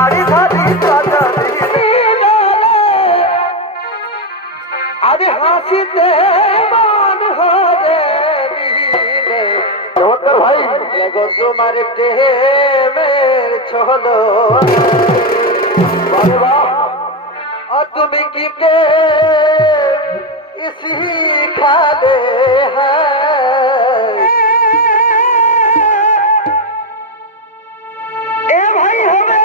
দাড়ি ধারি চাচা আরে হাসিতে মন হবে চমৎকার ভাই গো তোমার প্রেমের ছলো তুমি কি শিখালে এ ভাই হবে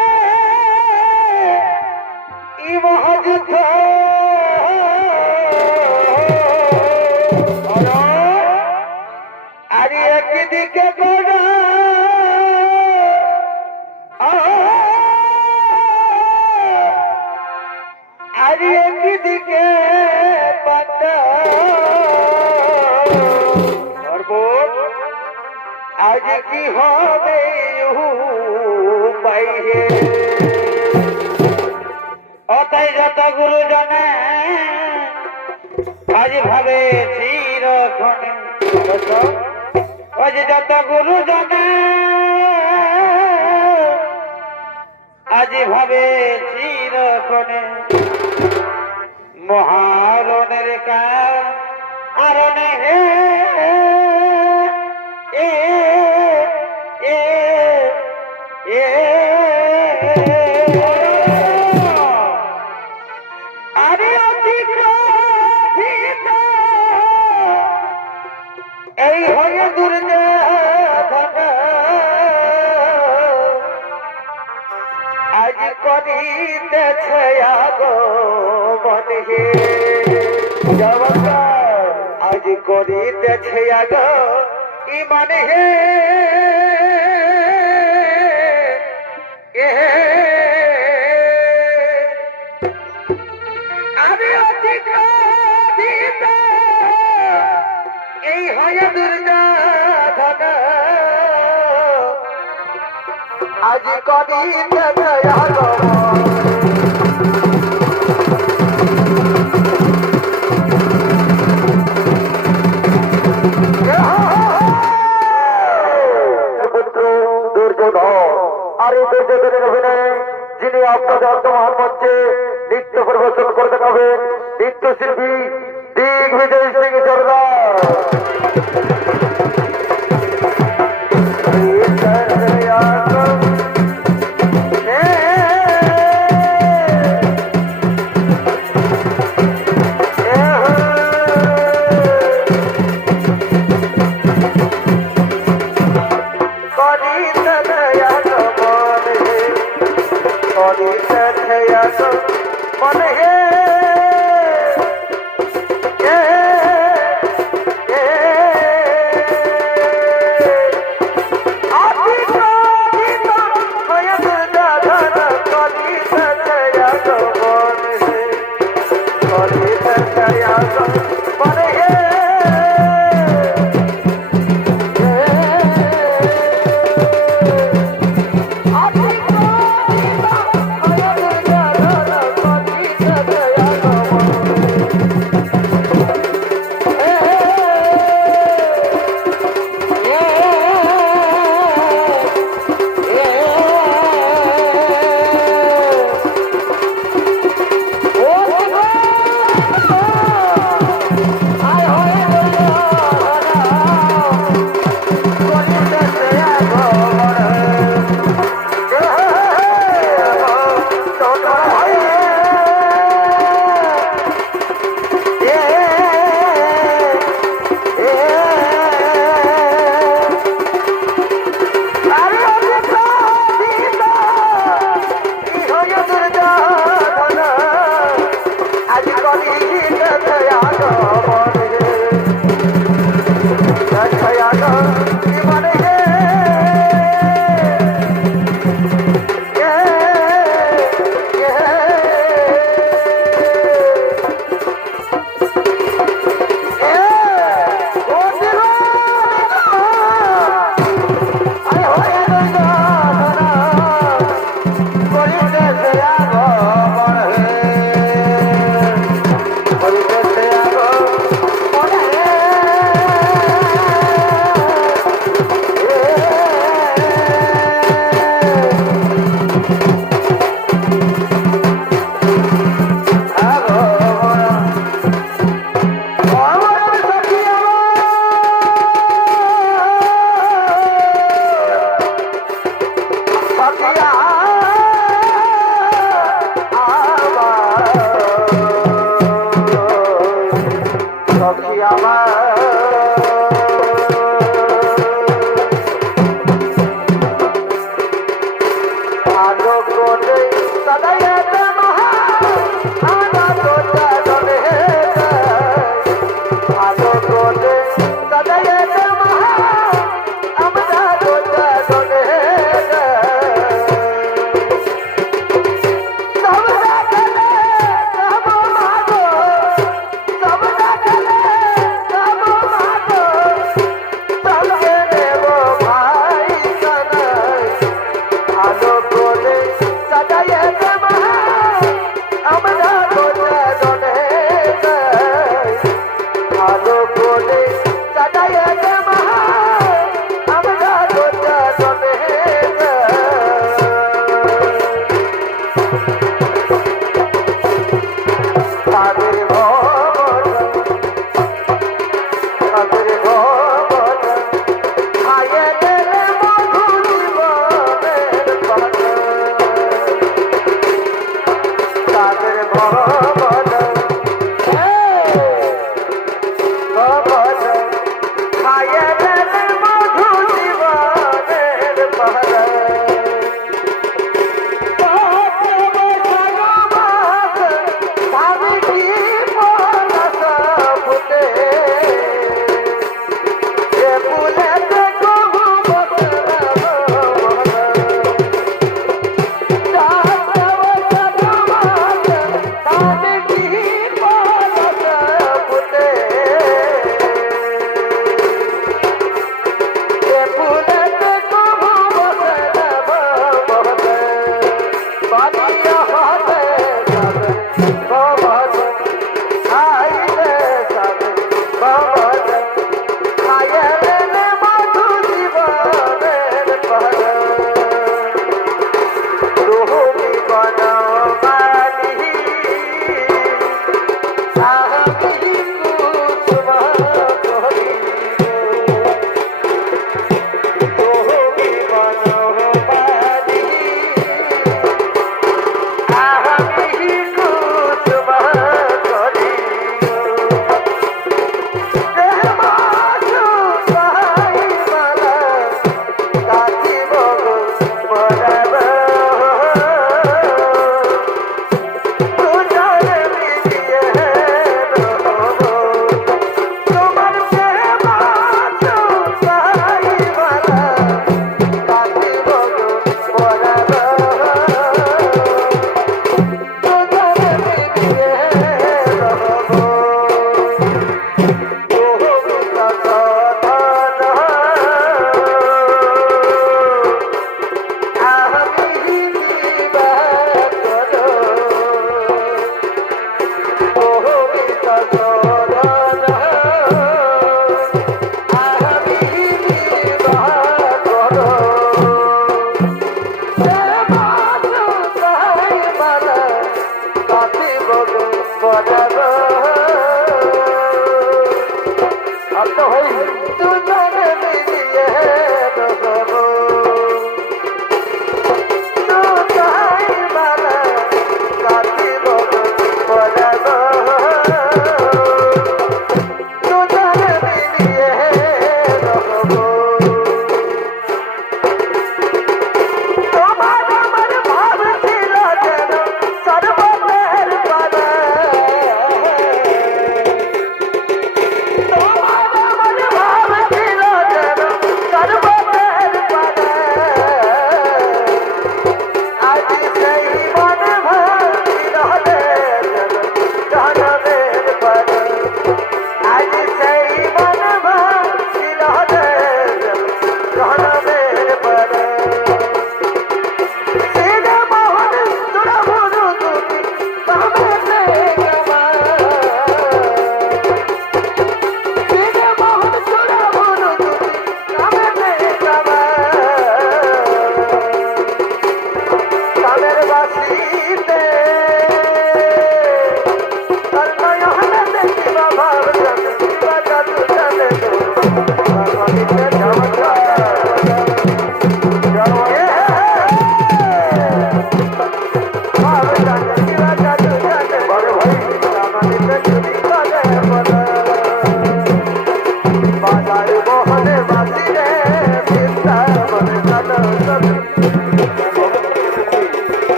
ই মহাযুদ্ধ আর একদিকে বড় আর একদিকে আজ কি হবে পাইহে অতাই যত গুরুজনে আজ ভাবে চিরক্ষণে আজ যত গুরুজনে আজ ভাবে চিরক্ষণে মহারণের কারণে হে এই হয়ে আজ করিতেছে আগমন হে আজ করিতেছে ইমান হে আমি অতিক্রমিত এই হয় দুর্যোধন আজ করিতে আর এই দুর্যোধনের অভিনয়ে যিনি আপনাদের বর্তমান মঞ্চে নৃত্য প্রদর্শন করতে পারবেন নৃত্যশিল্পী দিগ্বিজয় সিং সর্দার মনে হে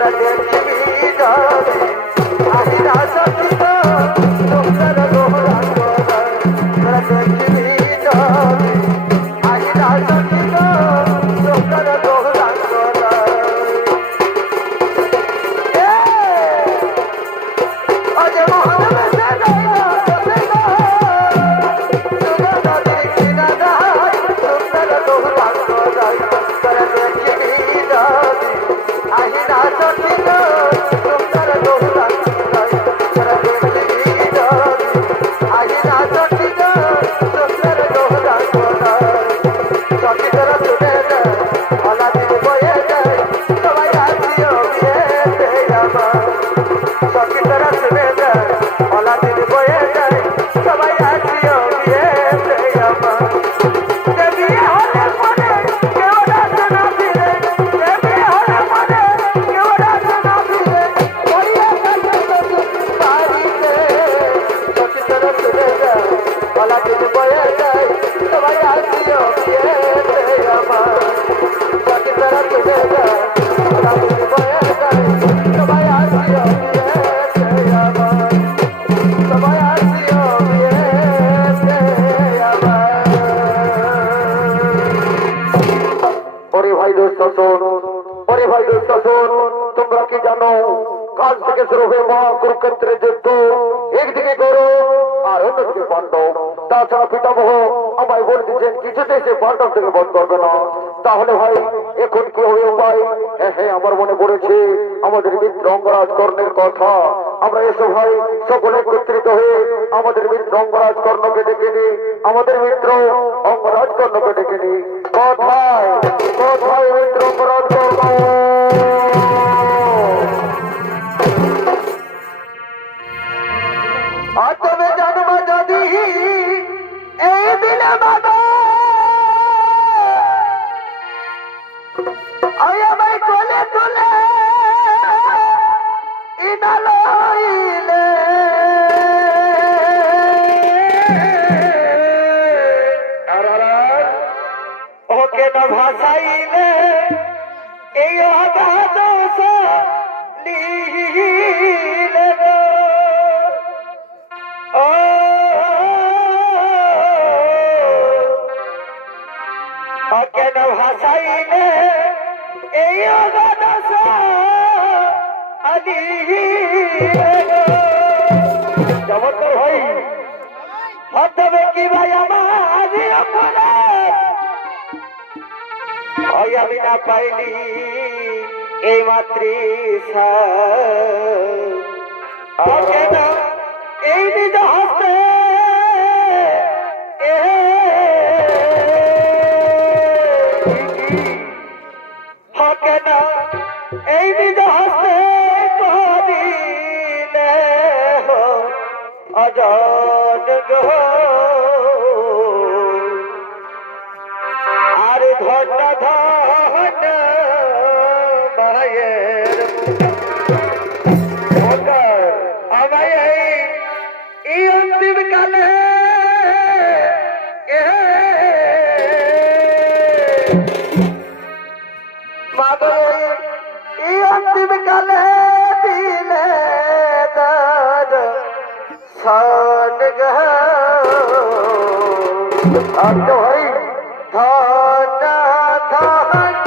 তোরা দেখবি যাবে আহিরা সচিত সুন্দর দোহরা তোরা দেখবি যাবে আহিরা সচিত সুন্দর দোহরা তোমরা কি জানো কাল থেকে শুরু হয়ে মহাকুরুক্ষেত্রের যুদ্ধ একদিকে গৌরব আর অন্যদিকে পাণ্ডব তাছাড়া পিতামহ আমায় বলে দিচ্ছেন কিছুতেই সে পাণ্ডব থেকে বন্ধ করবে না তাহলে ভাই এখন কি হবে উপায় হ্যাঁ আমার মনে পড়েছে আমাদের মিত্র অঙ্গরাজ কর্ণের কথা আমরা এসো ভাই সকলে একত্রিত হয়ে আমাদের মিত্র অঙ্গরাজ কর্ণকে ডেকে নি আমাদের মিত্র অঙ্গরাজ কর্ণকে ডেকে নি কোথায় কোথায় মিত্র অঙ্গরাজ কর্ণ আর তুমি জানবা যদি এই দিনে বাবা আমায় কোলে কোলে ইনালইলে ওকে না ভাসাইলে এই অগাধ লিলে কেন ভাসাইলে এই চমৎকার ভাই হবে কি ভাই আমার ভাই আমি না পাইনি এই মাতৃষা কেন এই নিজ হস্তে কেন এই নিজ হস্তে করিলে অজন আর ধন্য ধন্য মায়ের আমায় এই অন্তিম কালে এই অন্তিম কালে দিলে তার সন ভাই ধন ধন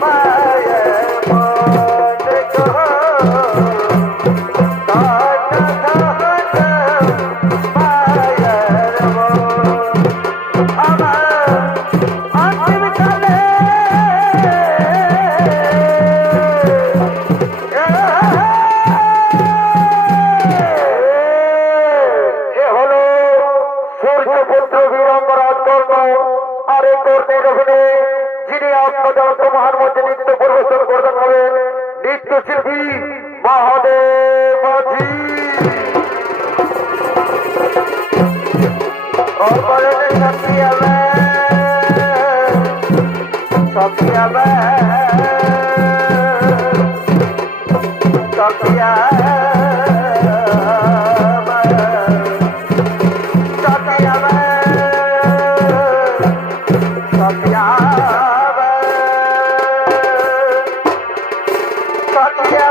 মায়ের মন যিনি আপনাদের মহান মধ্যে নৃত্য পরিবেশন করতে হবেন নৃত্যশিল্পী মহাদেব মাঝি Bye.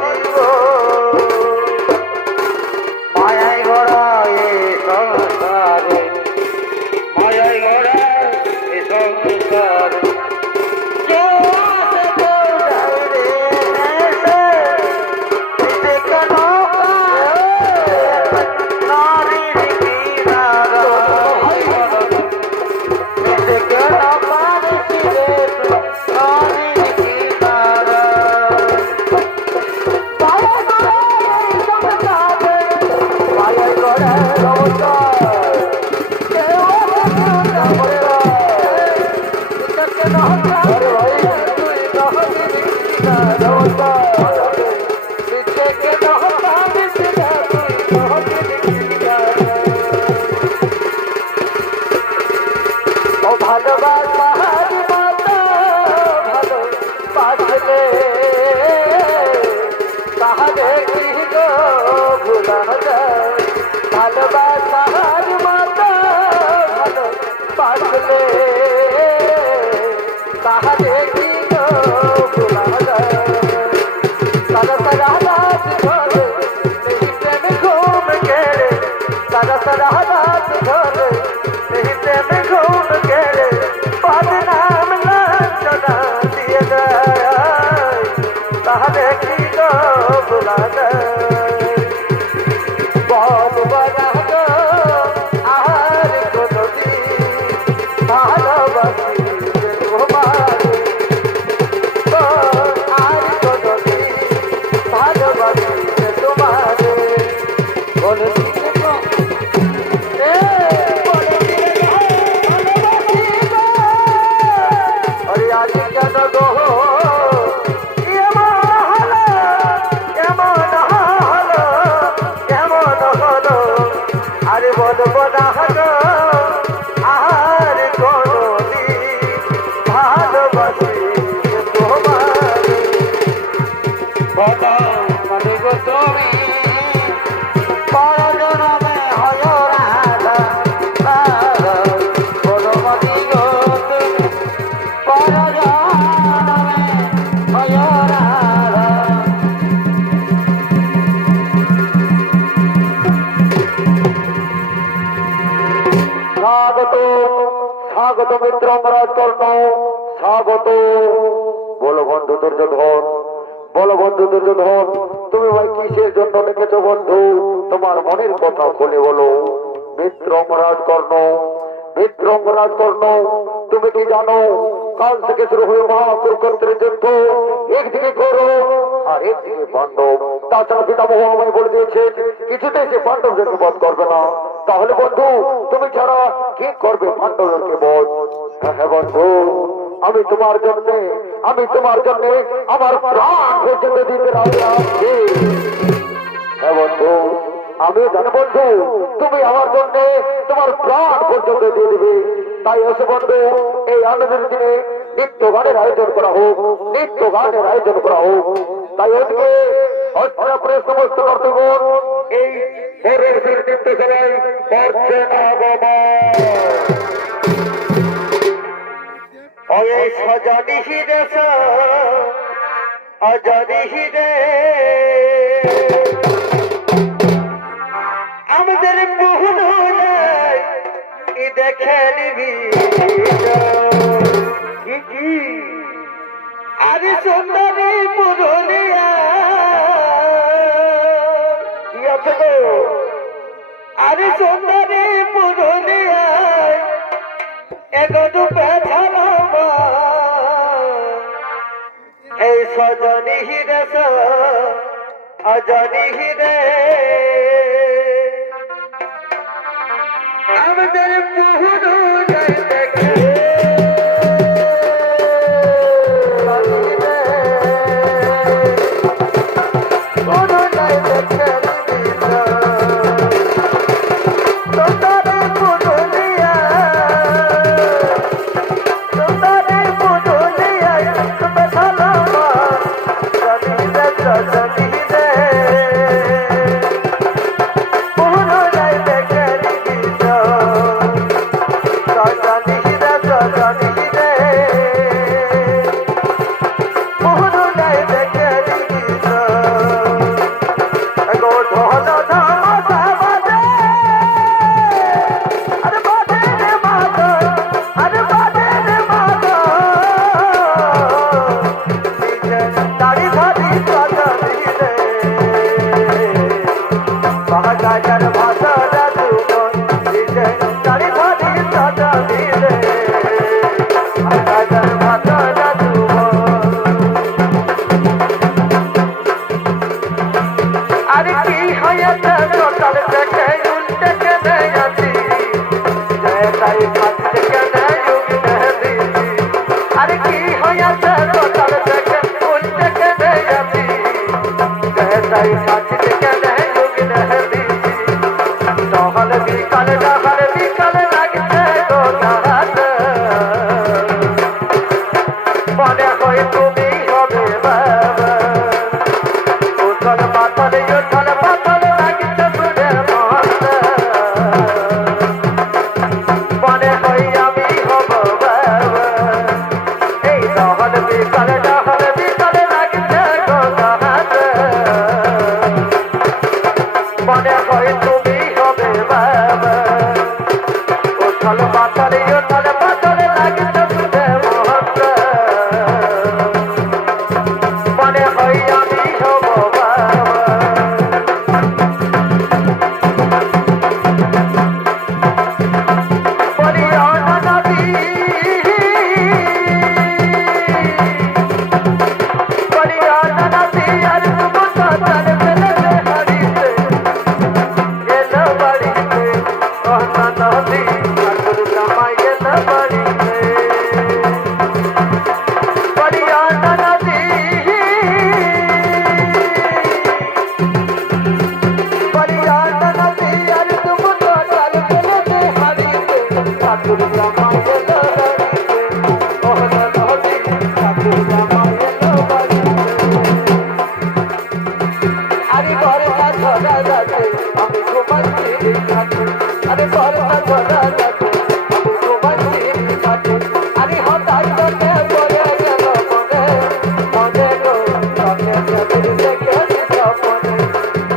জীব মায়াই গড়া এ সংসারে মায়াই গড়া এ সংসারে কেউ আসে কেউ যায় রে নেশে এতে কেন নারীর কিনারা এতে কেন পারিস রে নারীর কিনারা মায়াই গড়া সংসার কেউ আসে কেউ আরে বলবো না হলো আর কোনদিন ভালোবাসি তোমার বলো মানে গো তুমি পরজনমে হয় রাধা বলো মতি গো তুমি পরজনমে হয় রাধা স্বাগত স্বাগত মিত্র মহারাজ কর্ণ স্বাগত বলো বন্ধু দুর্যোধন বলো বন্ধু দুর্যোধন তুমি ভাই কিসের জন্য লিখেছো বন্ধু তোমার মনের কথা খুলে বলো মিত্র মহারাজ কর্ণ মিত্র মহারাজ কর্ণ তুমি কি জানো কাল থেকে শুরু হয়ে মহাকুরুক্ষেত্রের যুদ্ধ একদিকে কৌরব আর একদিকে পাণ্ডব তাছাড়া পিতামহ আমায় বলে দিয়েছে কিছুতেই সে পাণ্ডবদেরকে বধ করবে না তাহলে বন্ধু তুমি ছাড়া কি করবে পাণ্ডবদেরকে বধ হ্যাঁ বন্ধু আমি তোমার জন্য আমার প্রাণ পর্যন্ত দিতে রাজি আছি হ্যাঁ বন্ধু আমি জানি বন্ধু তুমি আমার জন্য তোমার প্রাণ পর্যন্ত দিয়ে দিবে তাই এসে বন্ধু এই আনন্দের দিনে নিত্য গানের আয়োজন করা হোক নিত্য গানের আয়োজন করা হোক তাই ওদিকে অষ্টপ্রের সমস্ত কর্তৃগণ এই নির্দেশনায় করছে না বাবা ওই সজানিহি দেশ অজানিহি রে আমাদের বহুল দেখে নিবি কি আরে সুন্দরী পুরুলিয়া কি আছে গো আরে সুন্দরী পুরুলিয়া এগো পেছানো এই সজনি হিরে অজনি হিরে আমাদের পুরো দেখে আরে কি হয়েছে সকাল থেকে উল্টে কেনে আছি তাই কাছে কেনে উল্টে দিছি আরে কি হয়েছে সকাল থেকে উল্টে কেনে আছি তাই কাছে কেনে উল্টে দিছি নহলে বিকালে লাগছে গো তাহাতে মনে হয় তুমি হবে বাবা উঠল পাতলে লাগছে শুনে মনে মনে হয় আমি হব বাবা এই নহলে বিকালে লাগছে গো তাহাতে মনে হয় তুমি হবে বাবা উঠল পাতলে লাগছে শুনে মনে মনে হয় আমি হব বাবা বলিয়া নদী আর তুমি চলে ফেলে হারিতে এলো বাড়িতে নদী ঠাকুর জামাই এলো বাড়িতে বলিয়া নদী আর তুমি চলে ফেলে হারিতে ঠাকুর জামাই এলো বাড়িতে নদী ঠাকুর জামাই এলো বাড়িতে আরে বরসা ঝরা যাচ্ছে আমি ঘুমাচ্ছি খাতে আরে বরসা ঝরা যাচ্ছে আমি ঘুমাচ্ছি খাতে আরে হঠাৎ করে পড়ে গেল মনে গো তোকে চতুর দেখে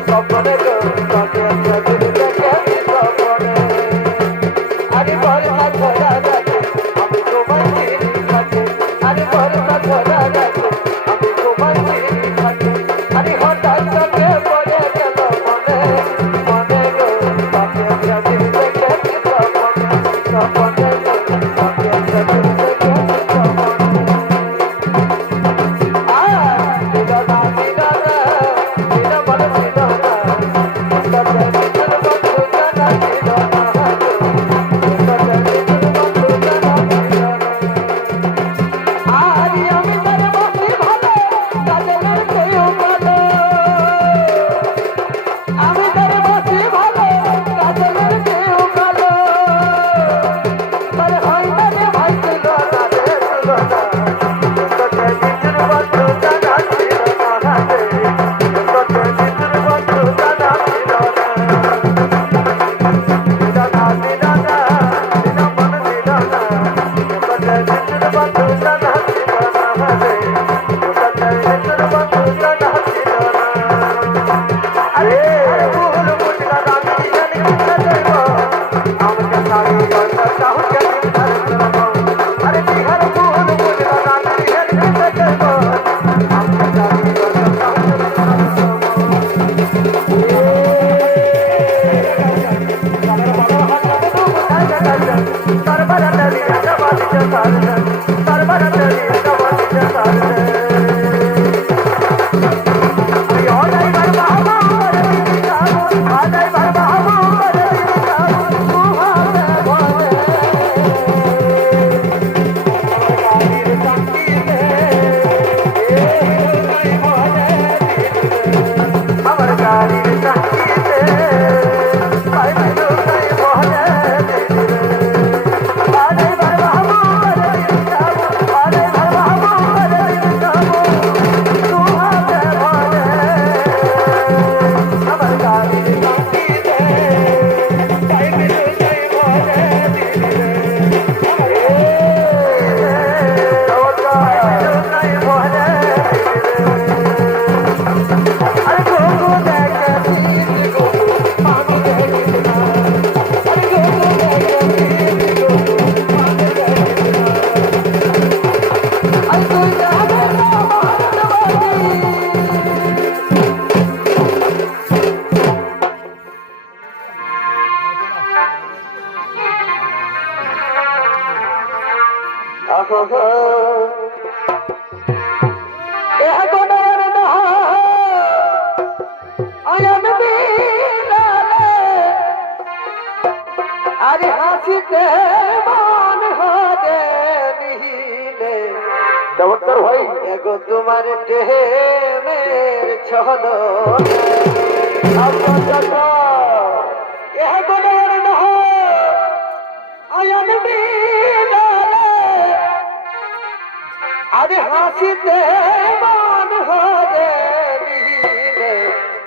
স্বপ্নে গো তোকে চতুর দেখে স্বপ্নে আরে বরসা ঝরা যাচ্ছে আমি ঘুমাচ্ছি খাতে আরে বরসা ঝরা যাচ্ছে আমি ঘুমাচ্ছি খাতে আরে হঠাৎ করে পড়ে গেল মনে গো তোকে চতুর দেখে হাসিতে মান হবে নিহিলে। চমৎকার ভাই, এগো তোমার প্রেমের ছলো আরে হাসিতে মান হবে নিহিলে।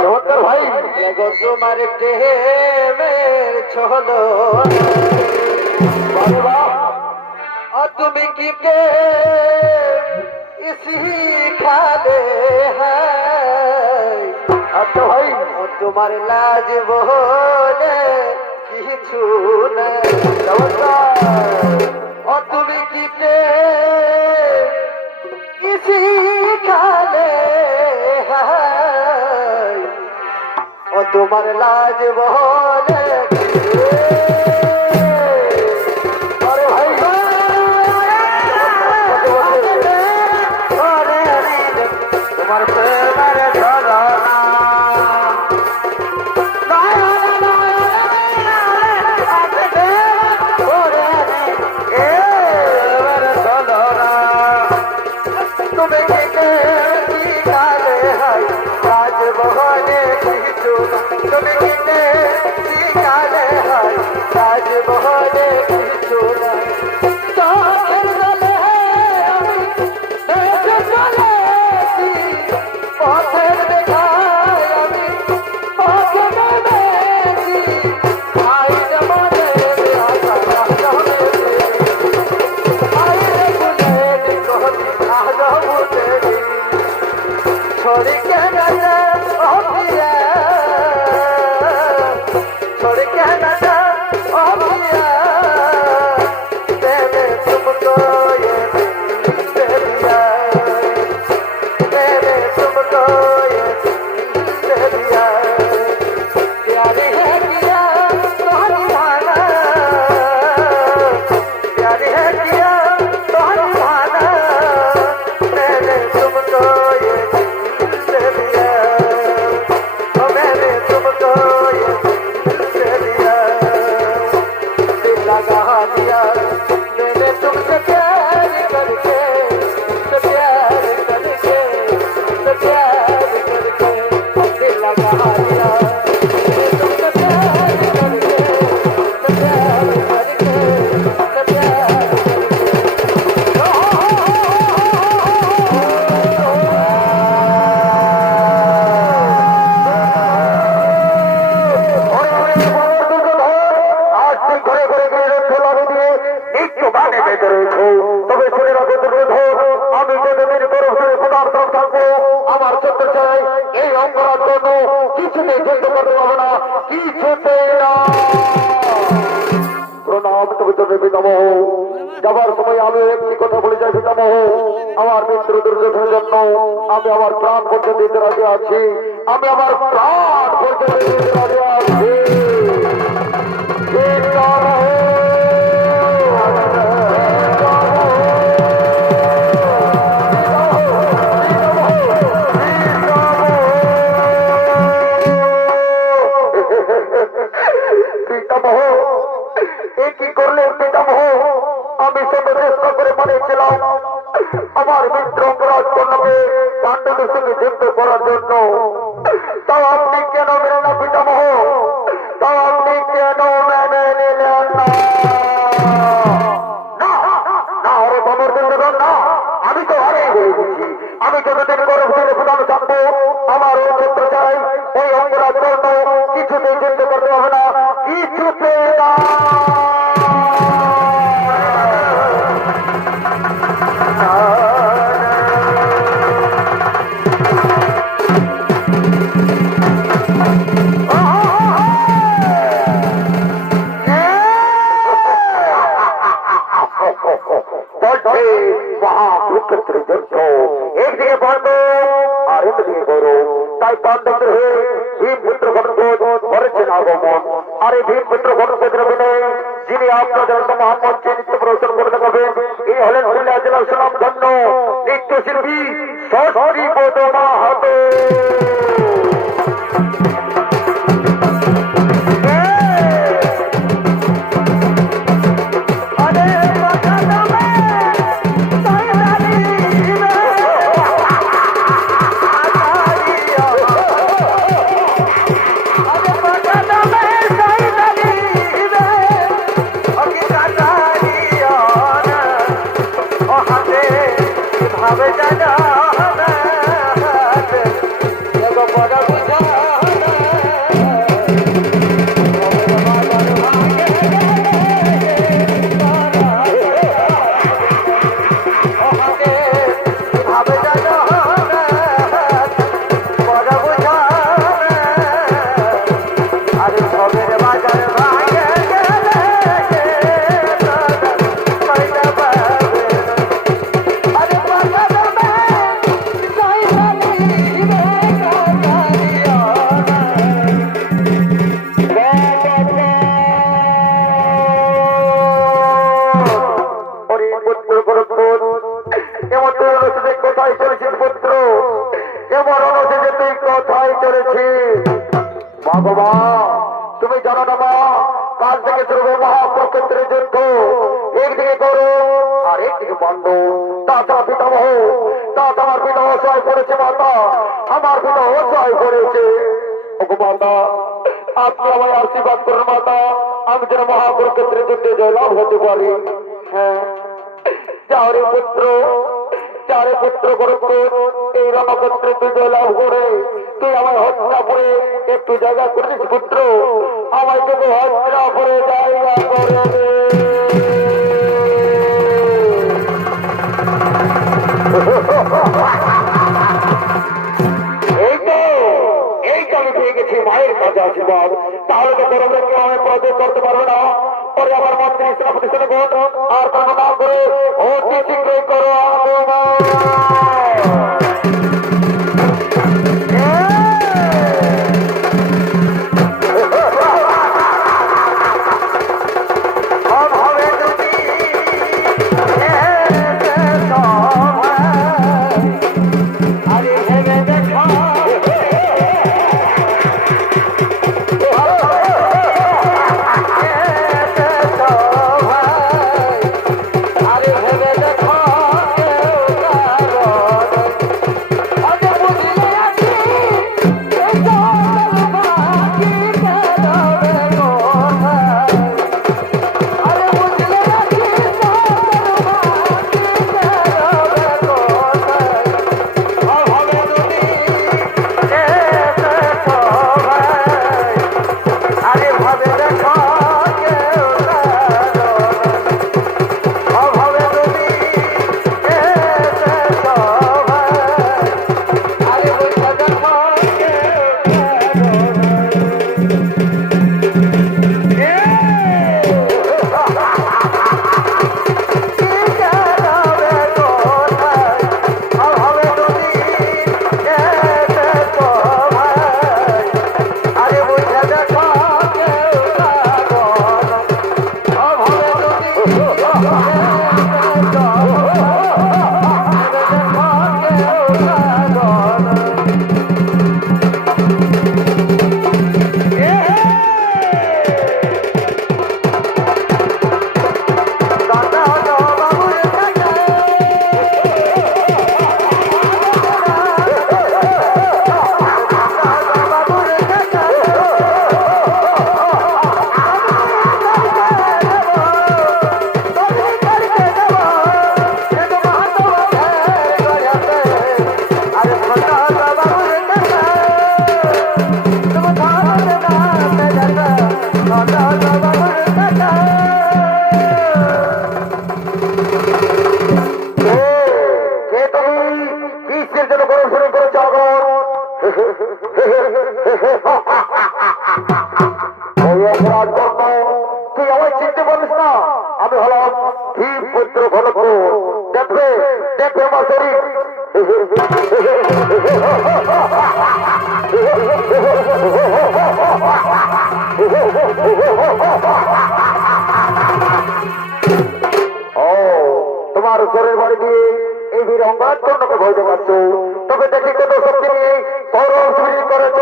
চমৎকার ভাই, এগো তোমার প্রেমের ছলো তুমি কি শিখালে আচ্ছা ভাই, তোমার লাজ বলে কিছু নেই। তুমি কি শিখালে ও তোমার লাজ বলে তোমার প্রেমের ঝলনা তুমি শিখালে হয় কাজ বহনে কিছু। তুমি শিখালে হয় কাজ বহনে কিছু নাই। পথের দেখায় আমি পথে নেমেছি, আইরে মনে আশা রাখবে, আইরে গুনে কহতি আজ বুঝেছি। छोड़ के न जा ओ पिया, छोड़ के न जा ओ पिया, मैंने तुमको ये दिल दे दिया, मैंने तुमको ये दिल दे दिया। प्यारी है किया तुम्हारी भाना, प्यारी है किया तुम्हारी भाना, मैंने तुमको ये मैंने तुमको ये दिल दिया, दिल लगा दिया मैंने तुमसे प्यार करके, तो प्यार करके, तो प्यार करके, दिल लगा दिया मैंने तुमसे प्यार करके, तो प्यार करके, तो प्यार তবে শুনে রাখো দুর্বোধন, আমি তোদের তরফ থেকে খোদার তরফ থাকবো। আমার চলতে চাই এই অঙ্গরার জন্য কিছুতেই যুদ্ধ করতে পারবো না, কিছুতে না। প্রণাম তুমি তোদের পিতামহ। যাবার সময় আমি একটি কথা বলে যাই পিতামহ, আমার মিত্র দুর্যোধনের জন্য আমি আমার প্রাণ পর্যন্ত দিতে রাজি আছি, আমি আমার প্রাণ পর্যন্ত দিতে রাজি আছি। পিতামহ, এ কি করলেন পিতামহ? আমি সব চেষ্টা করে মানিয়েছিলাম আমার মিত্র অঙ্গরাজ কন্যাকে পাণ্ডবের সঙ্গে যুদ্ধ করার জন্য, তাও আপনি কেন মেনে না পিতামহ? তাও আপনি কেন মেনে নিলেন না? আরে বাবর দুর্যোধন না, আমি তো হারিয়ে বলে দিচ্ছি, আমি যতদিন গরম ছেলে প্রধান থাকবো আমার ও পুত্র চাই ওই অঙ্গরাজ কর্ণ কিছুতেই যুদ্ধ করতে হবে না, কিছুতে না। মহাকুরুক্ষেত্রের যুদ্ধ, একদিকে পাণ্ডব আর একদিকে কৌরব। তাই পাণ্ডবদের হয়ে ভীমপুত্র ঘটোৎকচ করেছেন আগমন। আর এই ভীমপুত্র ঘটোৎকচের অভিনয় যিনি আপনাদের মহামঞ্চে নৃত্য প্রদর্শন করে দেখাবেন, এই হলেন পুরুলিয়া জেলার সুনামধন্য নৃত্যশিল্পী ষষ্ঠীপদ মাহাতো। করেছি। ভগবান তুমি জানো না মা, কাল থেকে শুরু হবে মহাকুরুক্ষেত্রের যুদ্ধ। একদিকে করো আর একদিকে বন্ধ। তাছাড়া পিতামহ, আমার পিতামহ সহায় পড়েছে মাতা, আমার পিতামহ সহায় পড়েছে। ওগো মাতা, আপনি আমায় আশীর্বাদ করুন মাতা, আমি যেন মহাকুরুক্ষেত্রের যুদ্ধে জয়লাভ হতে পারি। হ্যাঁ, চারে পুত্র গুরুত্বের এই রণক্ষেত্রে তুই জয়লাভ করে তুই আমায় হত্যা করে একটু জায়গা করিস পুত্র, আমায় তোকে হত্যা করে জায়গা করে দে। এই তো আমি পেয়ে গেছি মায়ের কাছে আশীর্বাদ। তাহলে তো তোমরা কেউ আমায় পরাজয় করতে পারবে না। পরে আমার মন্ত্রী সেনাপতি সেনাগণ আর কোনো না করে অতি শীঘ্রই করো তুই আমায় চিনতে পারিস না? আমি হলাম ভীম পুত্র ঘনপুর। দেখবে দেখবে আমার শরীর। ও তোমার শরীর বাড়ি দিয়ে এই বীর অঙ্গারকে ভয় দেখাচ্ছ। তবে দেখি কত শক্তি নিয়ে পরম চুরি করেছ।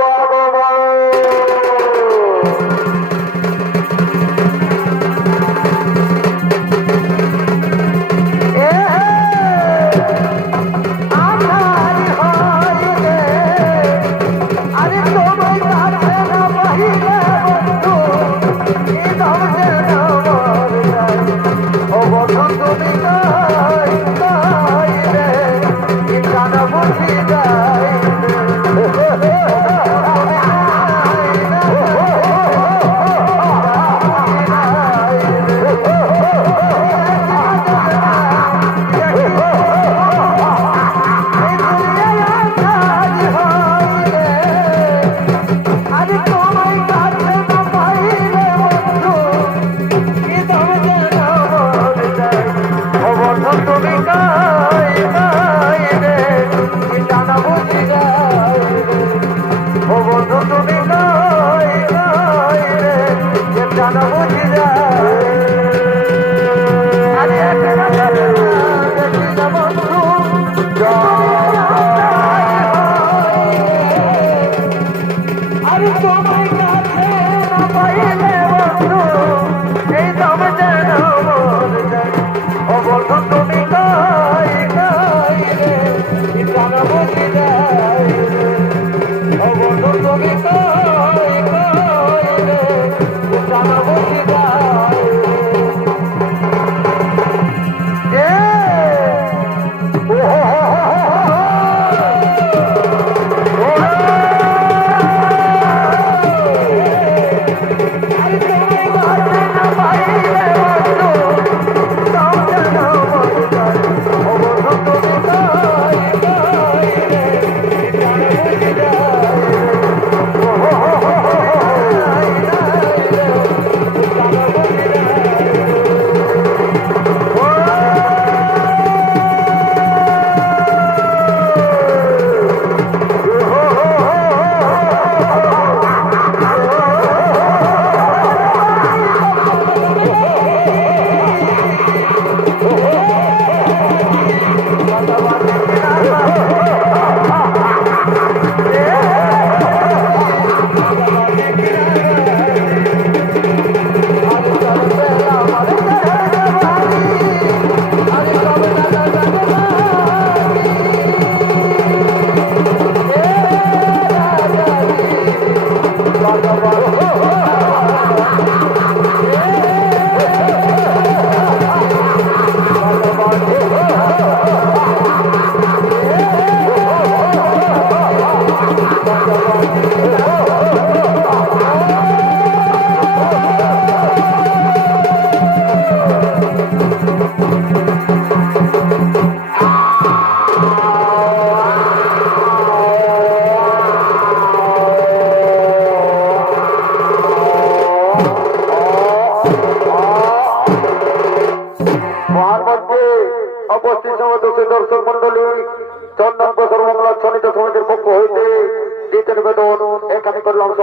আর তোমায় কাছে না পাইলে বন্ধু এই দম যেন মর যায় ও বন্ধু তুমি কই কই রে প্রাণ বুঝি যায় রে ও বন্ধু তুমি কই কই রে প্রাণ বুঝি যায় রে উপস্থিত সমস্ত দর্শক মন্ডলী চন্দন বছর মঙ্গলা সমিতির পক্ষ হইতে দ্বিতীয় নিবেদন এখানে করলাম সব